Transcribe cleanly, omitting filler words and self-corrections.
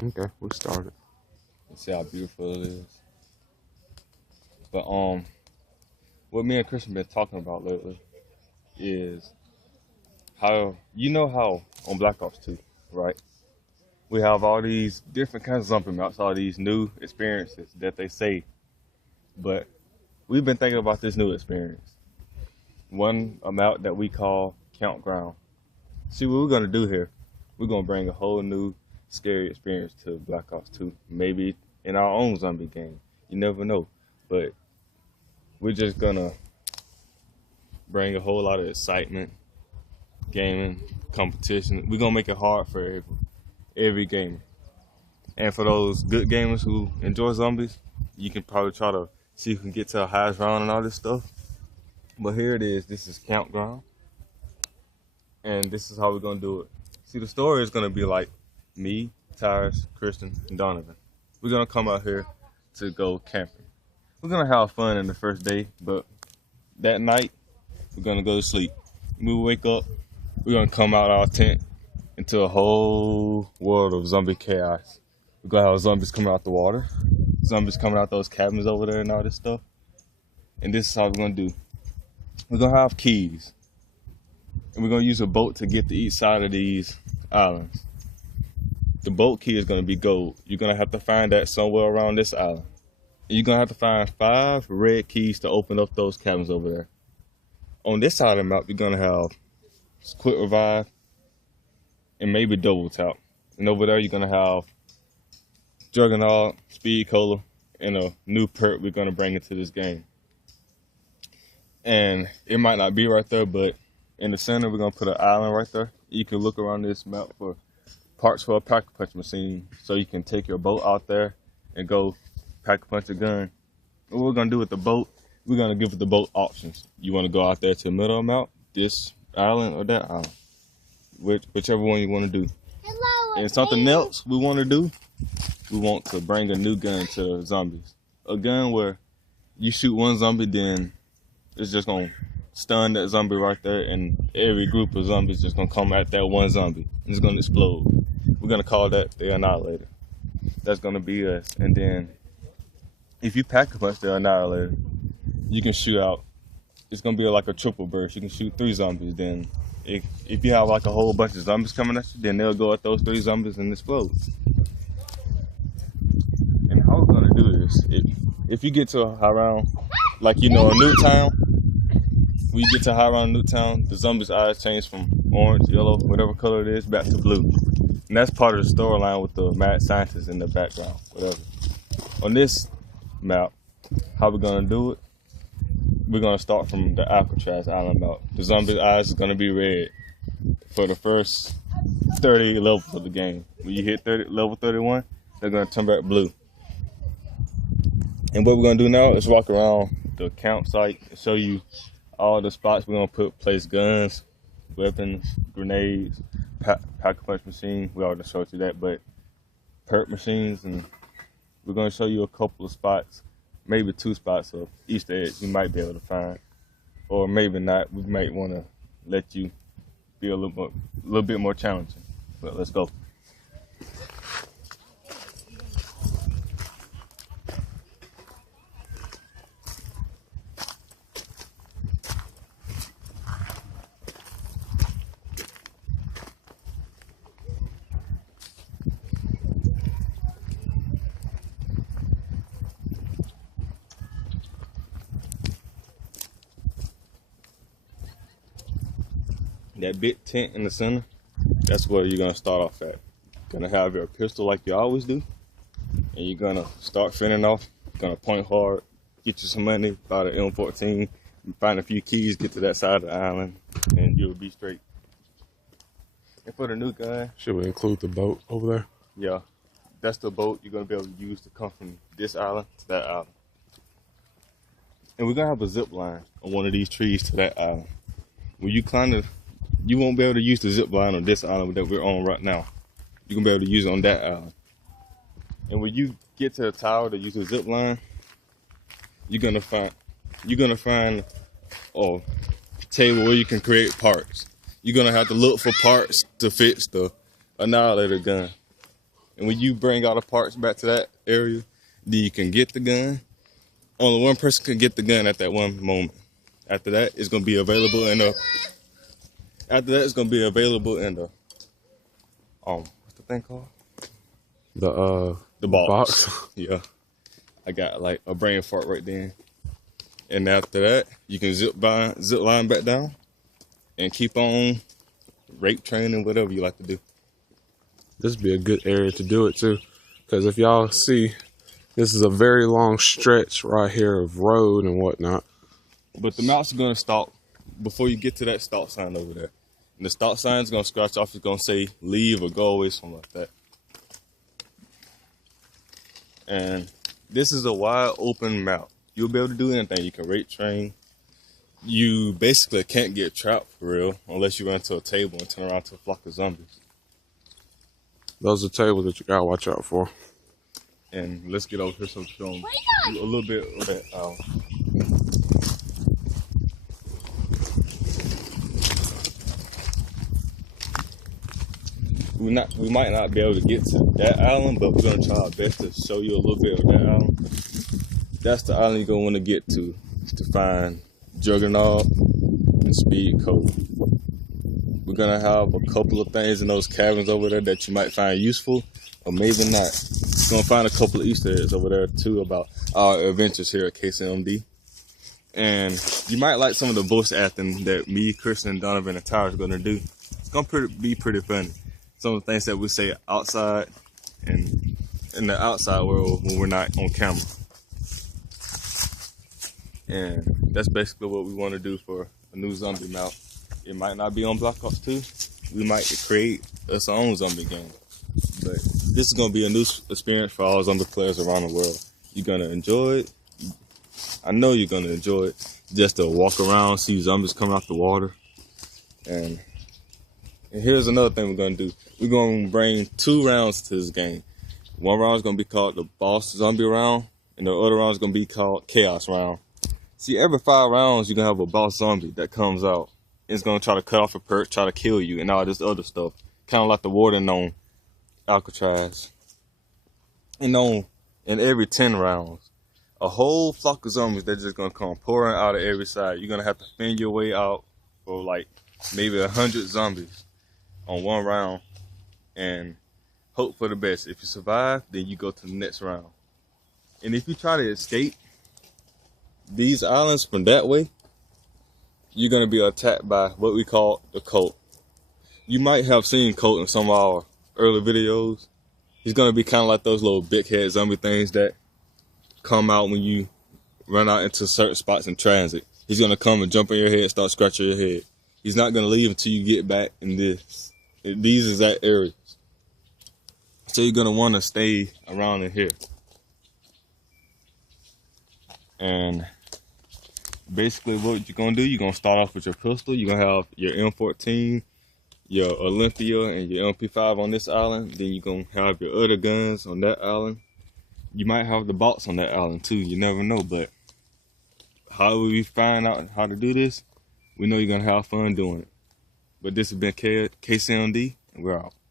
Okay, we started. Let's see how beautiful it is. But what me and Christian been talking about lately is how how on Black Ops 2, right? We have all these different kinds of zombie maps, all these new experiences that they say, but we've been thinking about this new experience. One amount that we call Campground. See what we're gonna do here. We're gonna bring a whole new scary experience to Black Ops 2. Maybe in our own zombie game. You never know. But we're just gonna bring a whole lot of excitement, gaming, competition. We're gonna make it hard for every gamer. And for those good gamers who enjoy zombies, you can probably try to see if you can get to the highest round and all this stuff. But here it is. This is Campground. And this is how we're gonna do it. See, the story is gonna be like me, Tyrus, Christian, and Donovan. We're gonna come out here to go camping. We're gonna have fun in the first day, but that night we're gonna go to sleep. When we wake up, we're gonna come out our tent into a whole world of zombie chaos. We're gonna have zombies coming out the water, zombies coming out those cabins over there and all this stuff. And this is how we're gonna do. We're gonna have keys. And we're gonna use a boat to get to each side of these islands. The boat key is gonna be gold. You're gonna have to find that somewhere around this island. And you're gonna have to find 5 red keys to open up those cabins over there. On this side of the map, you're gonna have quick revive and maybe double tap. And over there, you're gonna have Juggernaut, Speed Cola, and a new perk we're gonna bring into this game. And it might not be right there, but in the center, we're gonna put an island right there. You can look around this map for parts for a pack-a-punch machine, so you can take your boat out there and go pack-a-punch a gun. What we're gonna do with the boat, we're gonna give the boat options. You wanna go out there to the middle of the map, this island or that island, whichever one you wanna do. Hello, and something else we wanna do, we want to bring a new gun to the zombies. A gun where you shoot one zombie, then it's just gonna stun that zombie right there, and every group of zombies just gonna come at that one zombie and it's gonna explode. We're gonna call that the Annihilator. That's gonna be us. And then if you pack a punch the Annihilator, you can shoot out. It's gonna be like a triple burst. You can shoot 3 zombies. Then if you have like a whole bunch of zombies coming at you, then they'll go at those 3 zombies and explode. And how we're gonna do this, if you get to around, like a new town, when you get to high around Newtown, the zombies' eyes change from orange, yellow, whatever color it is, back to blue. And that's part of the storyline with the mad scientist in the background, whatever. On this map, how we're gonna do it, we're gonna start from the Alcatraz Island map. The zombies' eyes is gonna be red for the first 30 levels of the game. When you hit level 31, they're gonna turn back blue. And what we're gonna do now is walk around the campsite and show you all the spots we're gonna place guns, weapons, grenades, pack-a-punch machine. We already showed you that, but perk machines, and we're gonna show you a couple of spots, maybe 2 spots of Easter eggs you might be able to find, or maybe not. We might want to let you be a little bit more challenging. But let's go. That big tent in the center, that's where you're gonna start off at. You're gonna have your pistol like you always do, and you're gonna start fending off. You're gonna point hard, get you some money, buy the M14, find a few keys, get to that side of the island, and you'll be straight. And for the new gun, Should we include the boat over there? yeah, that's the boat you're gonna be able to use to come from this island to that island. And we're gonna have a zip line on one of these trees to that island. When you climb you won't be able to use the zip line on this island that we're on right now. You're gonna be able to use it on that island. And when you get to the tower to use the zip line, you're gonna find a table where you can create parts. You're gonna have to look for parts to fix the Annihilator gun. And when you bring all the parts back to that area, then you can get the gun. Only one person can get the gun at that one moment. After that, it's gonna be available in the. After that, it's gonna be available in the. What's the thing called? The box. Yeah, I got like a brain fart right then. And after that, you can zip line back down, and keep on rape training, whatever you like to do. This would be a good area to do it too, because if y'all see, this is a very long stretch right here of road and whatnot. But the mouse is gonna stop before you get to that stop sign over there. And the stop sign is gonna scratch off. It's gonna say leave or go away, something like that. And this is a wide open map. You'll be able to do anything. You can rate train. You basically can't get trapped for real unless you run to a table and turn around to a flock of zombies. Those are tables that you gotta watch out for. And let's get over here so we can show them a little bit of that. We might not be able to get to that island, but we're gonna try our best to show you a little bit of that island. That's the island you're gonna want to get to find Juggernaut and Speed Coat. We're gonna have a couple of things in those cabins over there that you might find useful, or maybe not. You're gonna find a couple of Easter eggs over there too about our adventures here at KCMD. And you might like some of the voice acting that me, Christian, Donovan, and Tyler are gonna do. It's gonna be pretty funny. Some of the things that we say outside and in the outside world when we're not on camera. And that's basically what we want to do for a new zombie map. It might not be on Black Ops 2. We might create us our own zombie game. But this is going to be a new experience for all zombie players around the world. You're going to enjoy it. I know you're going to enjoy it. Just to walk around, see zombies coming out the water. And here's another thing we're going to do. We're going to bring 2 rounds to this game. One round is going to be called the Boss Zombie Round. And the other round is going to be called Chaos Round. See, every 5 rounds, you're going to have a boss zombie that comes out. It's going to try to cut off a perk, try to kill you, and all this other stuff. Kind of like the warden on Alcatraz. In every 10 rounds, a whole flock of zombies that's just going to come pouring out of every side. You're going to have to fend your way out for like maybe 100 zombies on 1 round. And hope for the best. If you survive, then you go to the next round. And if you try to escape these islands from that way, you're going to be attacked by what we call the Cult. You might have seen Cult in some of our early videos. He's going to be kind of like those little big head zombie things that come out when you run out into certain spots in transit. He's going to come and jump on your head and start scratching your head. He's not going to leave until you get back in these exact areas. So you're going to want to stay around in here. And basically what you're going to do, you're going to start off with your pistol. You're going to have your M14, your Olympia, and your MP5 on this island. Then you're going to have your other guns on that island. You might have the bots on that island too. You never know. But however we find out how to do this, we know you're going to have fun doing it. But this has been KCMD, and we're out.